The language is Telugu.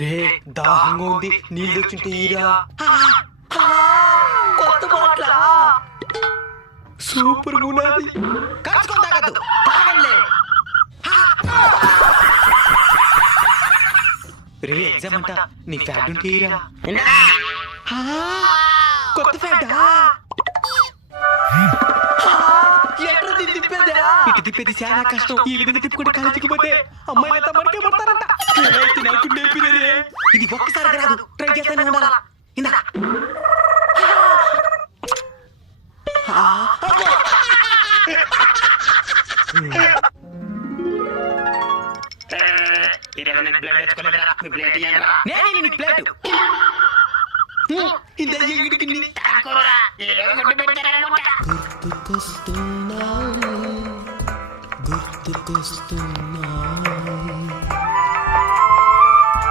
రే దాహంగా ఉంది, నీళ్ళు వచ్చింటే ఈరా. కొత్త బాట్లా సూపర్ ఉన్నది. కలుసుకొని తాగద్దు, తాగండి. రే ఎగ్జామ్ అంట, నీ ఫ్యాట్ ఉంటే ఈరా. కొత్త ఫ్యాటా? ఇటు తిప్పేది చాలా కష్టం. ఈ విధంగా తిప్పుకుంటే కాలేజీకి పోతే అమ్మాయిలంతా మనకే పడతారంట. అయితే నాకు నేర్పిరే. ఇది ఒక్కసారి రాదు, ట్రై చేస్తానే ఉండాలా. ఇందా నేను నీకు ప్లేట్ గుర్తుకొస్తున్నా